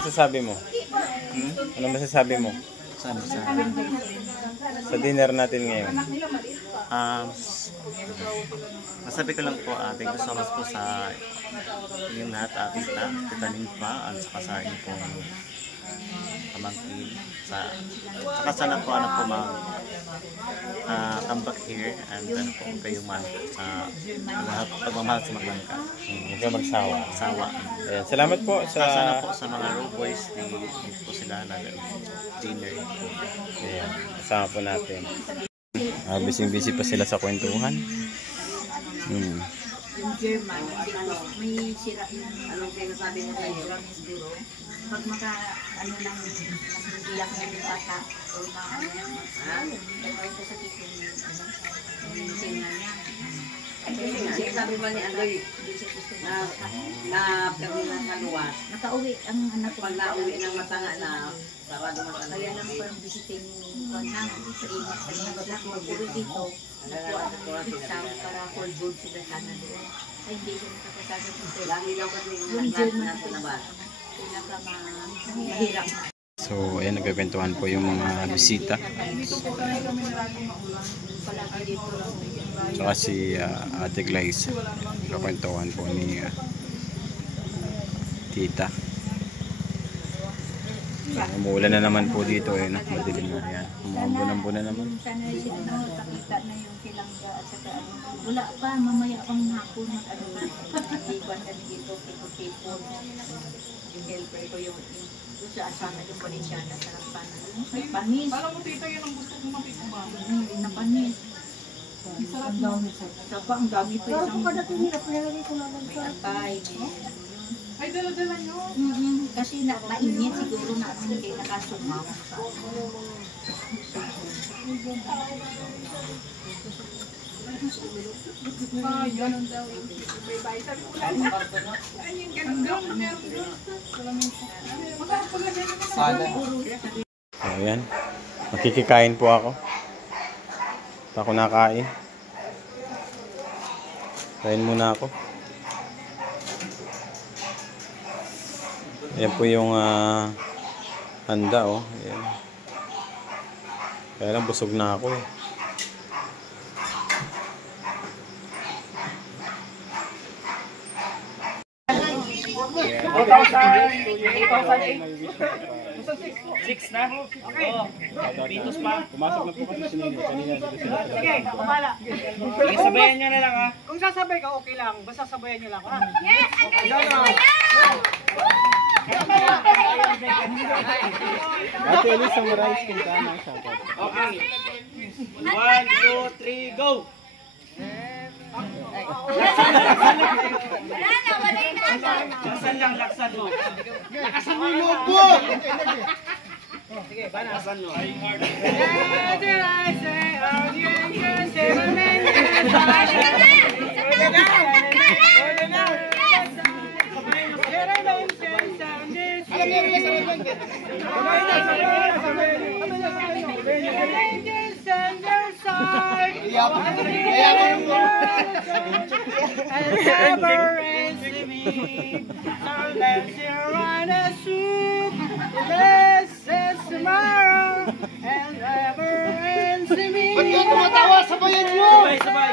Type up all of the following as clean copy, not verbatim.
masasabi mo? Ano masasabi mo? Sa dinner natin ngayon? Masabi ko lang po, thank you so much po sa inyong lahat, Tita Ninfa, at saka sa inyong pong pamangkin. Saka sana po, come back here and po kayo man sa lahat pagmamahal sa maglangka. Huwag kayo magsawa. Ayan. Salamat po sa... Sana po sa mga row boys, hindi po sila nag-dinner. Ayan. Kasama po natin. Busy pa sila sa kwentuhan. Yung German, may sira yung anong sinasabi mo tayo, siguro. Pag ano lang, nasigilang na yung bata, o na nagkawin ko sa kitchen, yung sina niya. Sabi mo ni Andoy, na pagkakita sa luwas. Nakauwi ang anak ko. Pag nauwi ng matanga na, sarado matanga. Kaya lang parang visiting ko nang sa ingat sa nagla ko puro dito. Nakuha ng exam para for good sila sana doon. Ay hindi siya nakakasagad dito. Lagi daw kasi Yung German na labas. Mahirap na. So, ayan, nagkakwentuhan po yung mga bisita. Saka si Ate Glyza. Nagkakwentuhan po ni Tita. Umuulan na naman po dito eh, madilim na yan. Umambon na naman. Sana nakita na yung kilangga at saka wala pa, mamaya pang hapon hindi ko na dito, tipo-tipo. Yung helper ko yung sa asana yung Valenciana, sarap pa na. Panis. Parang mo tita yun ang gusto kong makikuma. Napanis. Ang dami sa sapa, ang dami pa isang pinatay. Ay, dala-dala nyo. Kasi mainit siguro na hindi nakasumaw. Yan ang daw. Bye-bye. Sabi ko lang. Ay, yung ganun daw. Meron doon. Masarap pala ganun. So, ayan. Makikikain po ako. Ako nakain. Kain muna ako. Ayan po yung handa oh. Ayan. Kaya lang busog na ako eh. Six na? Oo. Pitos pa. Pumasok na po kasi si Nino. Kanina dito sila. Sige, kumala. Sige, sabayan nyo na lang ha. Kung sasabay ka, okay lang. Basta sabayan nyo lang. Yes! Ate Elise, summarize kung tama ang sapat. Okay. 1, 2, 3, go! Laksan lang, laksan mo. Lakasan mo yung loob mo! Sige, banasan mo. Ba't ka tumatawa? Sabayan nyo! Sabay, sabay.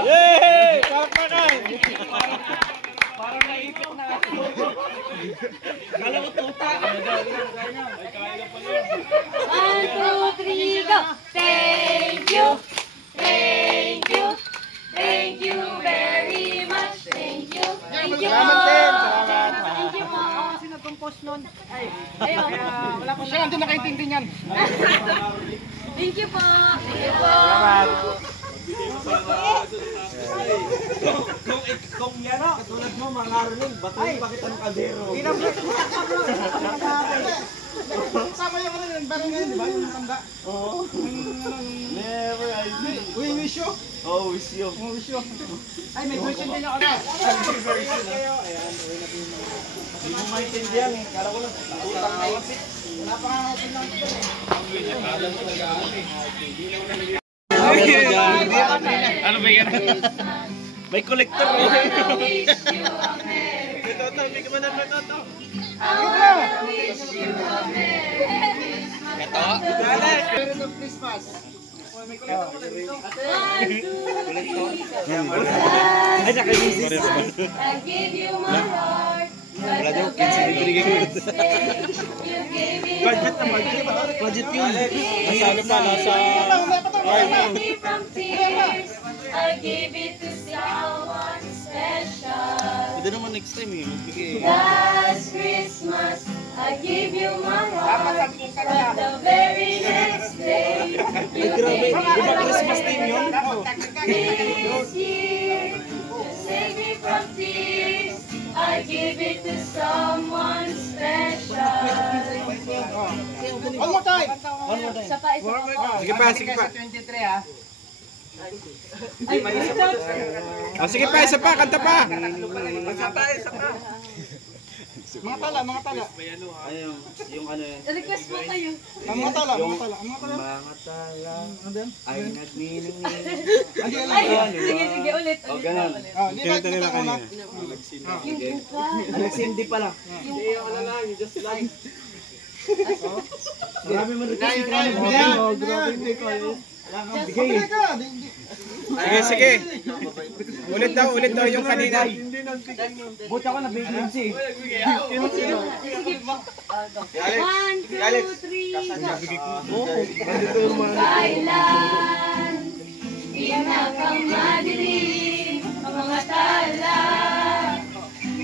Yay! Kapakan! Parang naipit na ako. Kala ko tuta. Ay, kaya pala yun. 1, 2, 3, go! Thank you! Thank you! Thank you very much! Thank you! Thank you po! Thank you po! Kasi nag-compose nun. Ayaw! Wala pa siya, hindi nakaintindi niyan. Thank you po! Thank you po! Kung yan o, katulad mo, mga Arlene, batuin pa kitang kaldero. Hindi na Sama yung ano yun, parang ngayon, di ba? Yung matanda. Oo. Never, I say. Uy, wish you. Oh, wish you. Oh, wish you. Ay, may version din ako. Hindi mo maintindihan eh. Kala ko lang, utang na yun. Wala pa nga open lang. Ano ba yan? May collector eh. Ito, hindi ka man nagkakato. Meron ng Christmas. Ay, naka-misis. I give you my heart, but the very next day you gave me away. Budget yun. Nasali pa, nasa... Save me from tears, I give it to someone special. Ito naman next time eh. Magbigay. Last Christmas, I give you my heart, but the very next day you gave me Christmas din yun? This year, to save me from tears, I give it to someone special. One more time. Isa pa, isa pa. Sige pa, sige pa. 23 ha. Sige pa, isa pa, kanta pa. Mga tala, mga tala. Ayun, yung ano yun. Request mo kayo. Mga tala, mga tala. Mga tala. Mga tala Ano din? ay nagniningning. Ay, sige, sige, ulit. O, ganun. Oh, di ba Ganito nila kanina. Yung buka. Hindi pala. Marami man rin kasi kaya Grabe, hindi ko. bigay. Sige, sige. Ulit daw yung kanina. Buti ako nabigyan si. Sige po. 1, 2, 3. Kailan pinakamadilim ang mga tala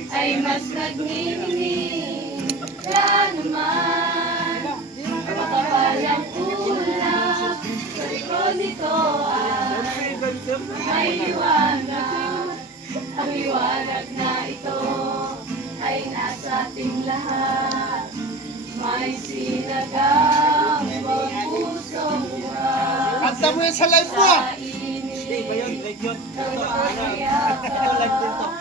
ay mas nagniningning ka naman. Makapalang ulap sa likod nito ay may liwanag. Ang liwanag na ito ay nasa ating lahat. May sinagang pag-pusong buwan. Kanta mo yan sa live mo. Sa init ng pagkayakap.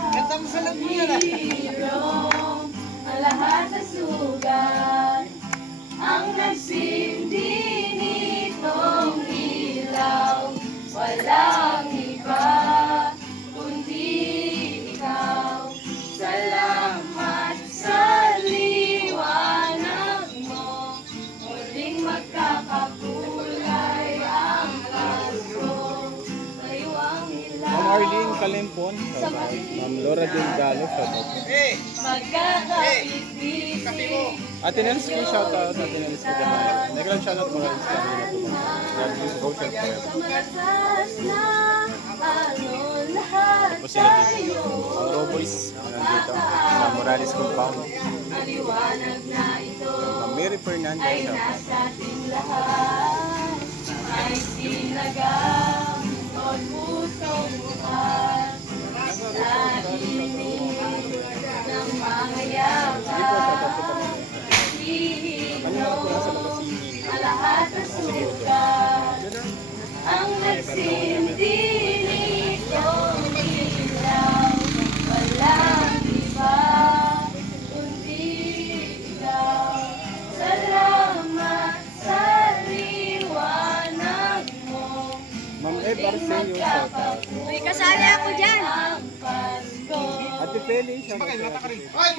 Kanta mo sa live mo yan ah. Hirong ang lahat sa sugat. Ang nagsindi nitong ilaw. Walang iba kundi ikaw. Salamat sa liwanag mo. Muling magkakakulay ang Pasko. Kayo ang ilaw. Ma'am Arlene Kalempon. Ma'am Laura Delgado. Magkakapit-bisig. Ate Nels, please shout out. Ate Nels, nag-grand shout out mga Nels. God bless go shout forever. Sa malakas na ano lahat Tapos sila dito. tayo. Ang Roboys. Nandito. Sa Morales Compound. Ang liwanag na ito Ma'am Mary Fernandez. ay Shout out. nasa ating lahat. May sinagang o pusong bukas. Sa inig ng mga yakap. Hihilong ang lahat ng sugat. Ang nagsindi nitong ilaw. Walang iba kundi ikaw. Salamat sa liwanag mo. Ma'am Ed Arcelio. Shout out. May kasali ako dyan. Ang Pasko. Ate Feli. Shout out. Ay,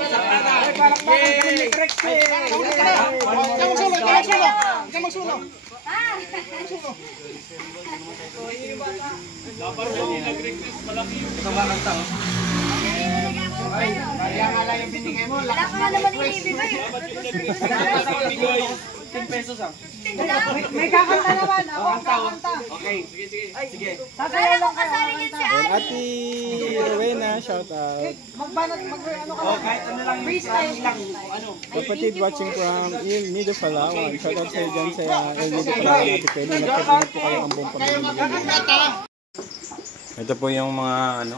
Ikaw magsulong, ikaw magsulong. Ikaw magsulong. Ay, Maria nga lang yung binigay mo. Lakas na naman ibibigay. 10 pesos ah. May kakanta naman. Ako ang kakanta. Okay, sige. Sasayaw lang kayo. And Ate Rowena. Shout out. Magbanat, ano ka Oh, kahit ano lang yung lang. Ano? Kapatid watching from Il Nido Palawan. Shout out sa'yo dyan sa Il Nido Palawan. Ate Feli. Nagpapinat po kayo ang buong kayo pamilya. magkakanta. Ito po yung mga ano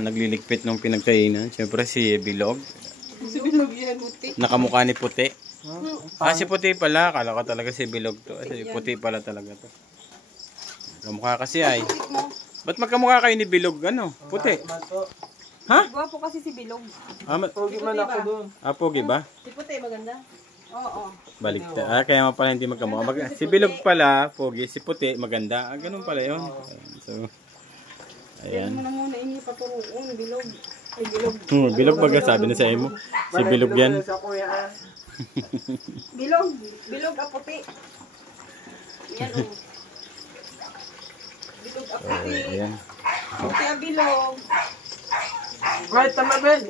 nagliligpit ng pinagkainan. Siyempre si Bilog. Si Bilog yan. Puti. Nakamukha ni Puti. Ah, si Puti pala. Kala ko talaga si Bilog to. Si Puti pala talaga to. Kamukha kasi ay. Ba't magkamukha kayo ni Bilog? Ano? Puti. Ha? Gwapo kasi si Bilog. Pogi man ako doon. Ah, pogi ba? Si Puti maganda. Oo. Baligtad. Ah, kaya nga pala hindi magkamukha. Si Bilog pala, pogi. Si Puti, maganda. Ah, ganun pala yun. So, ayan. Ano muna ini paturuon Bilog. Ay Bilog. Bilog baga sabi na sa mo. Si Bilog yan. Sa kuya. Bilog. Bilog a puti. Yan oh. Bilog a puti. Ayan. Puti a bilog. Right, tama Ben.